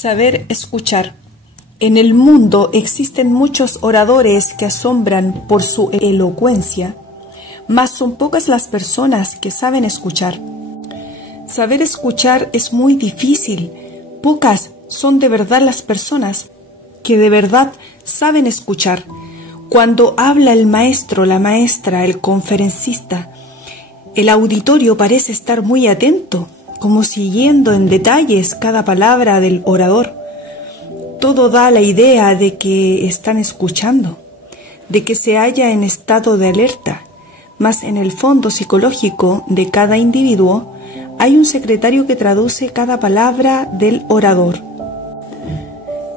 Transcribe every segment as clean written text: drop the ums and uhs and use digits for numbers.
Saber escuchar. En el mundo existen muchos oradores que asombran por su elocuencia, mas son pocas las personas que saben escuchar. Saber escuchar es muy difícil. Pocas son de verdad las personas que de verdad saben escuchar. Cuando habla el maestro, la maestra, el conferencista, el auditorio parece estar muy atento, como siguiendo en detalles cada palabra del orador. Todo da la idea de que están escuchando, de que se halla en estado de alerta, mas en el fondo psicológico de cada individuo hay un secretario que traduce cada palabra del orador.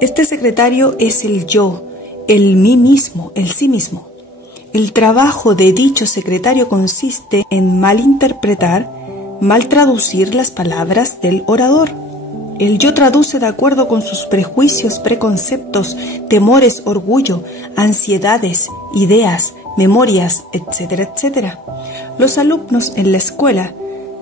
Este secretario es el yo, el mí mismo, el sí mismo. El trabajo de dicho secretario consiste en malinterpretar, mal traducir las palabras del orador. El yo traduce de acuerdo con sus prejuicios, preconceptos, temores, orgullo, ansiedades, ideas, memorias, etcétera, etcétera. Los alumnos en la escuela,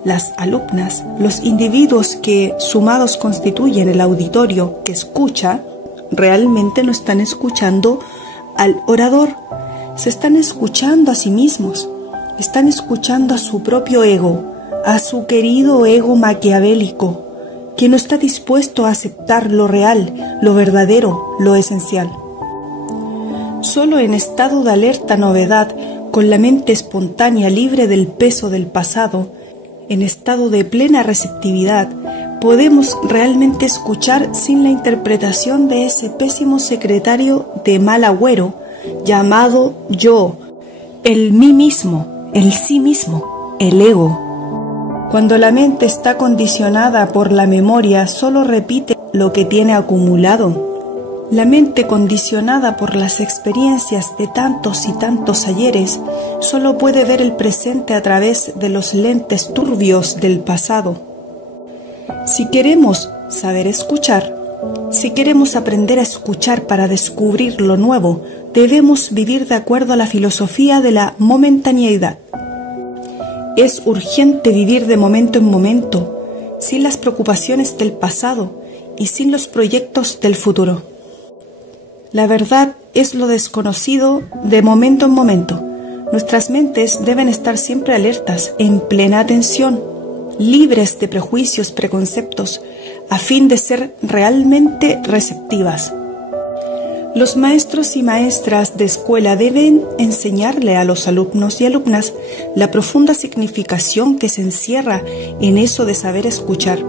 las alumnas, los individuos que sumados constituyen el auditorio que escucha, realmente no están escuchando al orador, se están escuchando a sí mismos, están escuchando a su propio ego, a su querido ego maquiavélico, que no está dispuesto a aceptar lo real, lo verdadero, lo esencial. Solo en estado de alerta novedad, con la mente espontánea libre del peso del pasado, en estado de plena receptividad, podemos realmente escuchar sin la interpretación de ese pésimo secretario de mal agüero llamado yo, el mí mismo, el sí mismo, el ego. Cuando la mente está condicionada por la memoria, solo repite lo que tiene acumulado. La mente condicionada por las experiencias de tantos y tantos ayeres, solo puede ver el presente a través de los lentes turbios del pasado. Si queremos saber escuchar, si queremos aprender a escuchar para descubrir lo nuevo, debemos vivir de acuerdo a la filosofía de la momentaneidad. Es urgente vivir de momento en momento, sin las preocupaciones del pasado y sin los proyectos del futuro. La verdad es lo desconocido de momento en momento. Nuestras mentes deben estar siempre alertas, en plena atención, libres de prejuicios, preconceptos, a fin de ser realmente receptivas. Los maestros y maestras de escuela deben enseñarle a los alumnos y alumnas la profunda significación que se encierra en eso de saber escuchar.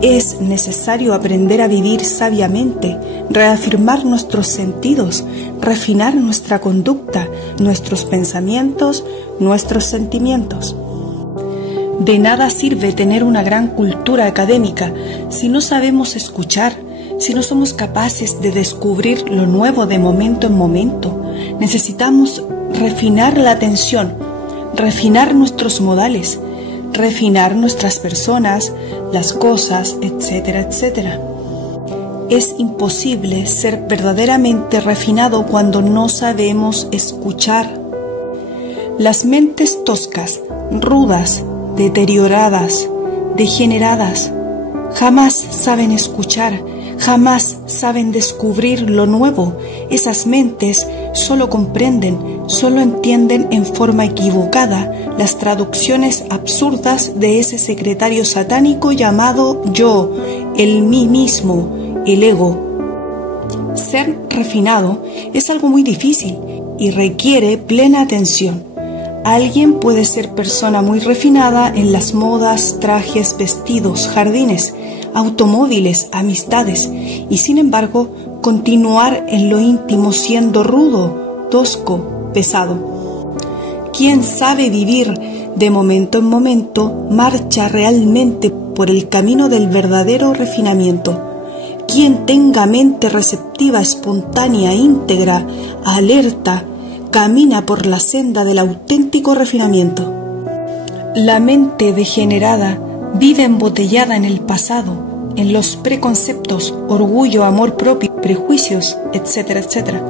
Es necesario aprender a vivir sabiamente, reafirmar nuestros sentidos, refinar nuestra conducta, nuestros pensamientos, nuestros sentimientos. De nada sirve tener una gran cultura académica si no sabemos escuchar, si no somos capaces de descubrir lo nuevo de momento en momento. Necesitamos refinar la atención, refinar nuestros modales, refinar nuestras personas, las cosas, etcétera, etcétera. Es imposible ser verdaderamente refinado cuando no sabemos escuchar. Las mentes toscas, rudas, deterioradas, degeneradas, jamás saben escuchar, jamás saben descubrir lo nuevo. Esas mentes solo comprenden, solo entienden en forma equivocada las traducciones absurdas de ese secretario satánico llamado yo, el mí mismo, el ego. Ser refinado es algo muy difícil y requiere plena atención. Alguien puede ser persona muy refinada en las modas, trajes, vestidos, jardines, automóviles, amistades, y sin embargo continuar en lo íntimo siendo rudo, tosco, pesado. Quien sabe vivir de momento en momento marcha realmente por el camino del verdadero refinamiento. Quien tenga mente receptiva, espontánea, íntegra, alerta, camina por la senda del auténtico refinamiento. La mente degenerada vive embotellada en el pasado, en los preconceptos, orgullo, amor propio, prejuicios, etcétera, etcétera.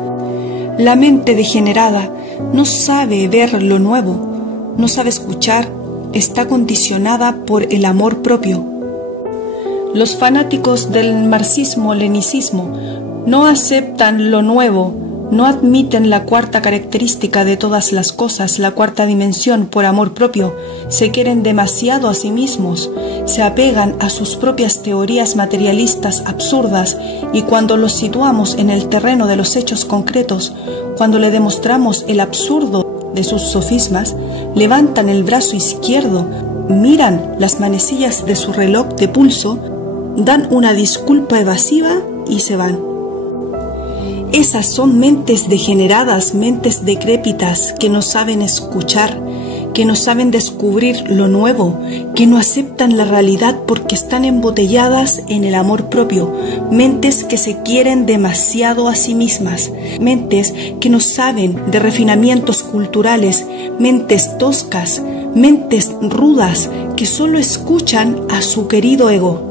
La mente degenerada no sabe ver lo nuevo, no sabe escuchar, está condicionada por el amor propio. Los fanáticos del marxismo-leninismo no aceptan lo nuevo, no admiten la cuarta característica de todas las cosas, la cuarta dimensión por amor propio, se quieren demasiado a sí mismos, se apegan a sus propias teorías materialistas absurdas y cuando los situamos en el terreno de los hechos concretos, cuando le demostramos el absurdo de sus sofismas, levantan el brazo izquierdo, miran las manecillas de su reloj de pulso, dan una disculpa evasiva y se van. Esas son mentes degeneradas, mentes decrépitas que no saben escuchar, que no saben descubrir lo nuevo, que no aceptan la realidad porque están embotelladas en el amor propio, mentes que se quieren demasiado a sí mismas, mentes que no saben de refinamientos culturales, mentes toscas, mentes rudas que solo escuchan a su querido ego.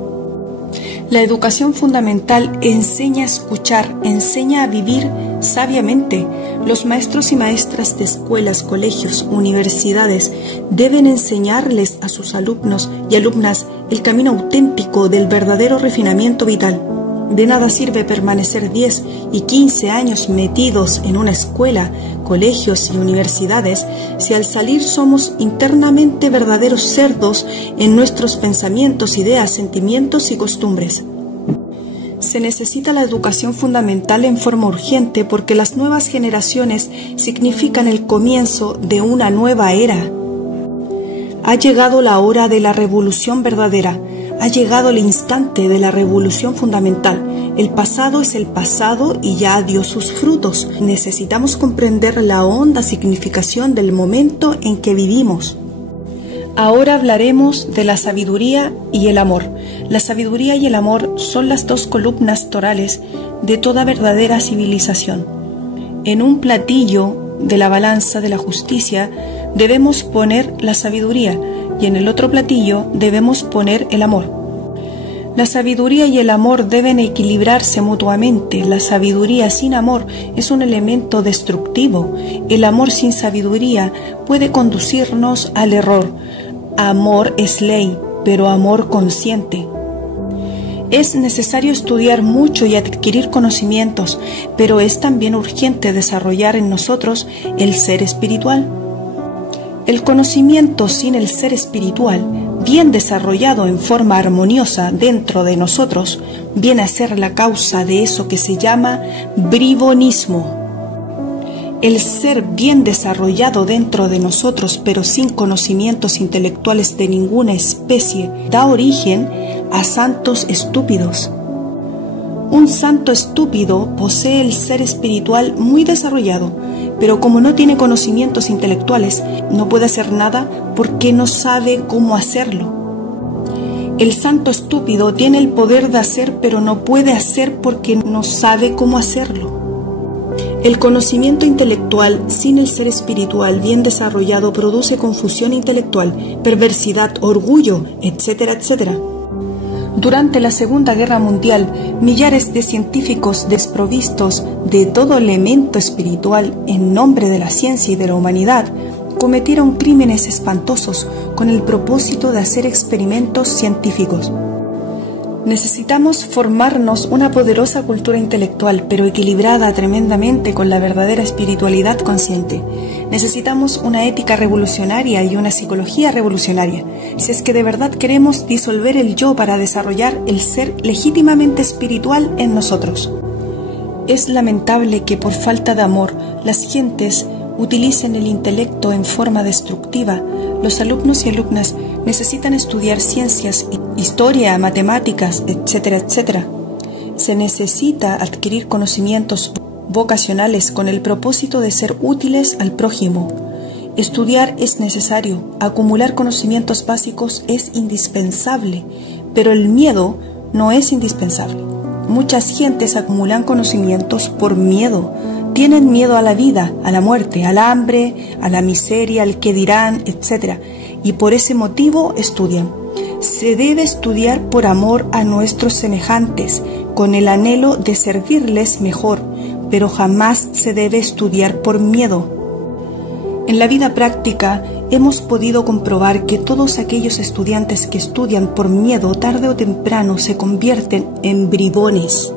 La educación fundamental enseña a escuchar, enseña a vivir sabiamente. Los maestros y maestras de escuelas, colegios, universidades deben enseñarles a sus alumnos y alumnas el camino auténtico del verdadero refinamiento vital. De nada sirve permanecer 10 y 15 años metidos en una escuela, colegios y universidades si al salir somos internamente verdaderos cerdos en nuestros pensamientos, ideas, sentimientos y costumbres. Se necesita la educación fundamental en forma urgente porque las nuevas generaciones significan el comienzo de una nueva era. Ha llegado la hora de la revolución verdadera. Ha llegado el instante de la revolución fundamental. El pasado es el pasado y ya dio sus frutos. Necesitamos comprender la honda significación del momento en que vivimos. Ahora hablaremos de la sabiduría y el amor. La sabiduría y el amor son las dos columnas torales de toda verdadera civilización. En un platillo de la balanza de la justicia debemos poner la sabiduría y en el otro platillo debemos poner el amor. La sabiduría y el amor deben equilibrarse mutuamente. La sabiduría sin amor es un elemento destructivo. El amor sin sabiduría puede conducirnos al error. Amor es ley, pero amor consciente. Es necesario estudiar mucho y adquirir conocimientos, pero es también urgente desarrollar en nosotros el ser espiritual. El conocimiento sin el ser espiritual, bien desarrollado en forma armoniosa dentro de nosotros, viene a ser la causa de eso que se llama bribonismo. El ser bien desarrollado dentro de nosotros, pero sin conocimientos intelectuales de ninguna especie, da origen a santos estúpidos. Un santo estúpido posee el ser espiritual muy desarrollado, pero como no tiene conocimientos intelectuales, no puede hacer nada porque no sabe cómo hacerlo. El santo estúpido tiene el poder de hacer, pero no puede hacer porque no sabe cómo hacerlo. El conocimiento intelectual sin el ser espiritual bien desarrollado produce confusión intelectual, perversidad, orgullo, etcétera, etcétera. Durante la Segunda Guerra Mundial, millares de científicos desprovistos de todo elemento espiritual en nombre de la ciencia y de la humanidad cometieron crímenes espantosos con el propósito de hacer experimentos científicos. Necesitamos formarnos una poderosa cultura intelectual, pero equilibrada tremendamente con la verdadera espiritualidad consciente. Necesitamos una ética revolucionaria y una psicología revolucionaria, si es que de verdad queremos disolver el yo para desarrollar el ser legítimamente espiritual en nosotros. Es lamentable que por falta de amor las gentes utilicen el intelecto en forma destructiva. Los alumnos y alumnas necesitan estudiar ciencias, historia, matemáticas, etcétera, etcétera. Se necesita adquirir conocimientos vocacionales con el propósito de ser útiles al prójimo. Estudiar es necesario, acumular conocimientos básicos es indispensable, pero el miedo no es indispensable. Muchas gentes acumulan conocimientos por miedo. Tienen miedo a la vida, a la muerte, al hambre, a la miseria, al qué dirán, etc. Y por ese motivo estudian. Se debe estudiar por amor a nuestros semejantes, con el anhelo de servirles mejor, pero jamás se debe estudiar por miedo. En la vida práctica hemos podido comprobar que todos aquellos estudiantes que estudian por miedo tarde o temprano se convierten en bribones.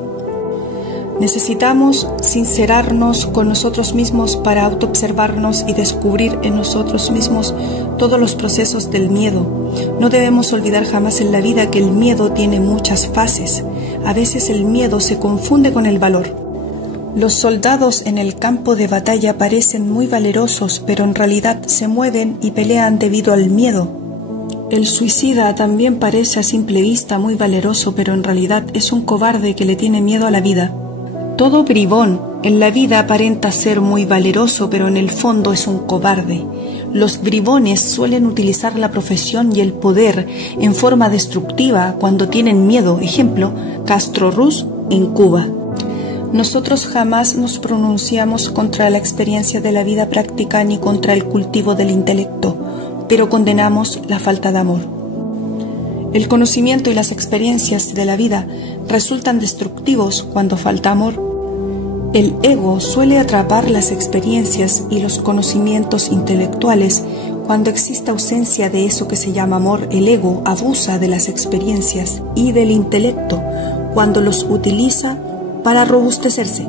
Necesitamos sincerarnos con nosotros mismos para autoobservarnos y descubrir en nosotros mismos todos los procesos del miedo. No debemos olvidar jamás en la vida que el miedo tiene muchas fases. A veces el miedo se confunde con el valor. Los soldados en el campo de batalla parecen muy valerosos, pero en realidad se mueven y pelean debido al miedo. El suicida también parece a simple vista muy valeroso, pero en realidad es un cobarde que le tiene miedo a la vida. Todo bribón en la vida aparenta ser muy valeroso, pero en el fondo es un cobarde. Los bribones suelen utilizar la profesión y el poder en forma destructiva cuando tienen miedo. Ejemplo, Castro Ruz en Cuba. Nosotros jamás nos pronunciamos contra la experiencia de la vida práctica ni contra el cultivo del intelecto, pero condenamos la falta de amor. El conocimiento y las experiencias de la vida resultan destructivos cuando falta amor. El ego suele atrapar las experiencias y los conocimientos intelectuales. Cuando existe ausencia de eso que se llama amor, el ego abusa de las experiencias y del intelecto cuando los utiliza para robustecerse.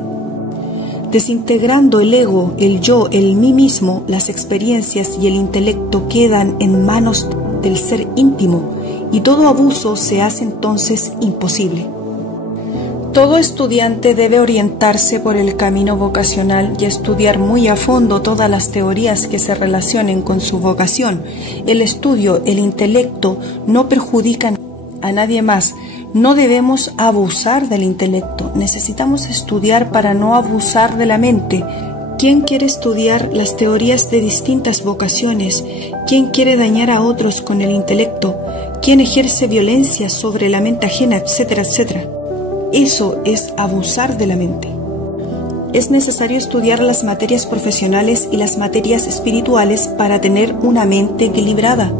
Desintegrando el ego, el yo, el mí mismo, las experiencias y el intelecto quedan en manos del ser íntimo y todo abuso se hace entonces imposible. Todo estudiante debe orientarse por el camino vocacional y estudiar muy a fondo todas las teorías que se relacionen con su vocación. El estudio, el intelecto no perjudican a nadie más. No debemos abusar del intelecto. Necesitamos estudiar para no abusar de la mente. ¿Quién quiere estudiar las teorías de distintas vocaciones? ¿Quién quiere dañar a otros con el intelecto? ¿Quién ejerce violencia sobre la mente ajena, etcétera, etcétera? Eso es abusar de la mente. Es necesario estudiar las materias profesionales y las materias espirituales para tener una mente equilibrada.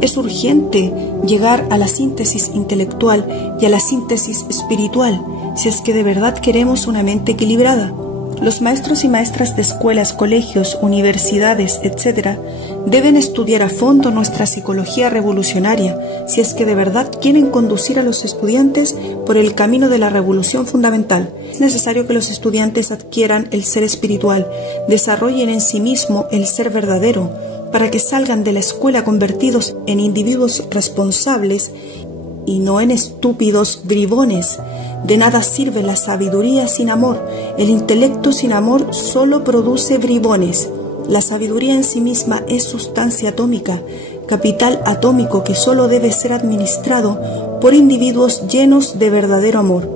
Es urgente llegar a la síntesis intelectual y a la síntesis espiritual, si es que de verdad queremos una mente equilibrada. Los maestros y maestras de escuelas, colegios, universidades, etc., deben estudiar a fondo nuestra psicología revolucionaria, si es que de verdad quieren conducir a los estudiantes por el camino de la revolución fundamental. Es necesario que los estudiantes adquieran el ser espiritual, desarrollen en sí mismo el ser verdadero, para que salgan de la escuela convertidos en individuos responsables y no en estúpidos bribones. De nada sirve la sabiduría sin amor. El intelecto sin amor solo produce bribones. La sabiduría en sí misma es sustancia atómica, capital atómico que solo debe ser administrado por individuos llenos de verdadero amor.